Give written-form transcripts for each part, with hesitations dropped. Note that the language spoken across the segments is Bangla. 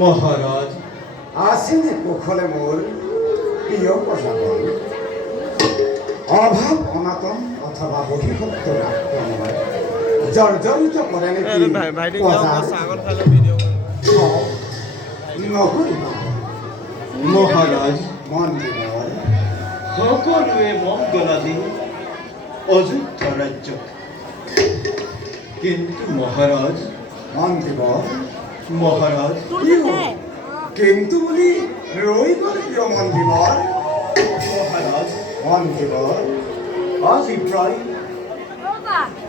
মহারাজ আসেনি কুখলে মোর প্রিয় প্রজাগণ অভাব অনাতন অথবা বহিঃভূত আক্রমণ জর্জরিত করে নাকি মহারাজ মন দিবর সকলোৱে মঙ্গলাদি অযোধ্যা ৰাজ্য কিন্তু মহারাজ মন দিবর মহারাজ কিন্তু বলি রই গলে প্রিয় মন দিবর মহারাজ মন দিবর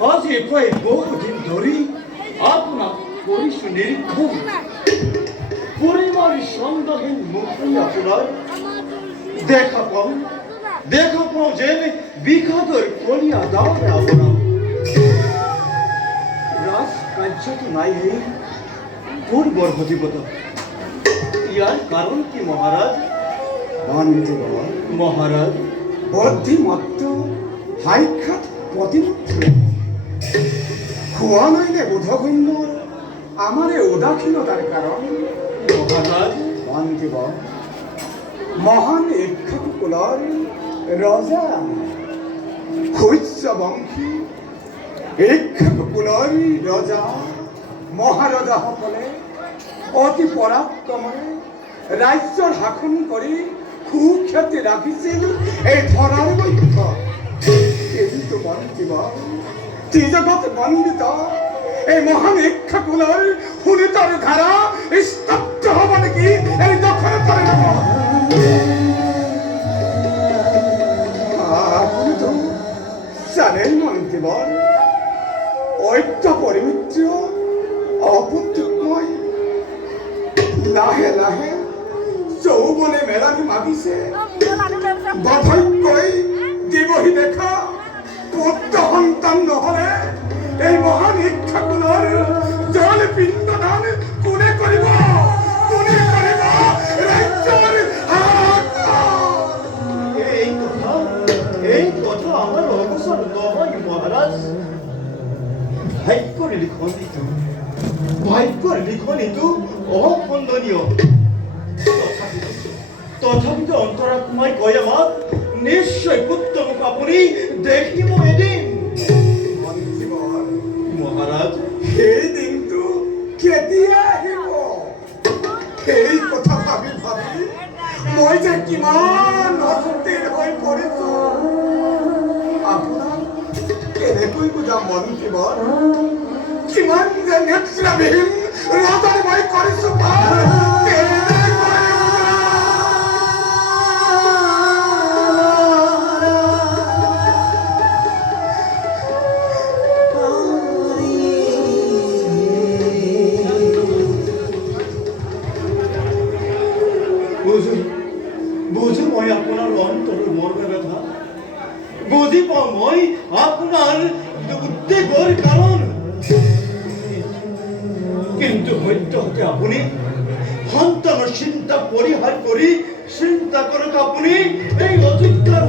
আজি প্রায় বহুদিন ধৰি আপোনাক কৰিছো নিৰীক্ষণ পরিবার সন্দেহহীন মুখে আপনার দেখা পাও যে বিঘাতের কলিয়া দাওয়ারে আপনার রাজ কার্য তো নাই হে পূর্বর হজিবত ইয়ার কারণ কি মহারাজ মহারাজ বুদ্ধিমত্ত হাইখাত প্রতিমুখ খোয়া নইলে বোধগণ্য আমারে উদাসীনতার কারণ মহারাজ বান্ধিব মহান ইক্ষকুকুলৰ ৰজা শস্যবংশী ইক্ষকুকুলৰ ৰজা মহাৰজাসকলে অতি পৰাক্ৰমে ৰাজ্যৰ শাসন কৰি সুখ্যাতি ৰাখিছিল এই ধৰাৰ বৈঠক কিন্তু বান্ধিব ত্ৰিজগত বন্দিত এই মহান ইক্ষকুলৰ সুনিতৰ ধাৰা স্তব্ধ হ'ব নেকি এই দখলতাৰে আপুনিতো জানেই মন্ত্ৰীবৰ ঐক্য পৰিমিত্ৰ অপুত্ৰময় লাহে লাহে যৌৱনে মেলানি মাগিছে বাধক্যই দিবহি দেখা পুত্ৰ সন্তান নহ'লে এই মহান ইক্ষকুলৰ জল পিণ্ডদান কোনে কৰিব ৰাজ্যৰ এই কথা আমার অবসর নয় মহারাজ ভাগ্যর লিখনিত অখণ্ডনীয় তথাপিতো অন্তরাত্মায় কয় আমাক নিশ্চয় পুত্ৰক আপুনি দেখিব এদিন মহারাজ সেই দিনটো কেতিয়া আহিব সেই কথা ভাবি ভাবি মই যে কিমান অস্থিৰ হৈ পৰিছো আপোনাক কেনেকৈ বুজাম মন্ত্ৰীবৰ কিমান যে নেত্ৰবিহীন ৰজাৰ মই কৰিছো বুজো মই আপোনাৰ অন্তৰৰ মৰ্মে ব্যথা বুজি পাওঁ মই আপোনাৰ উদ্বেগৰ কাৰণ কিন্তু সদ্যহতে আপুনি সন্তানৰ চিন্তা পৰিহাৰ কৰি চিন্তা কৰক আপুনি এই অযোগ্যাৰ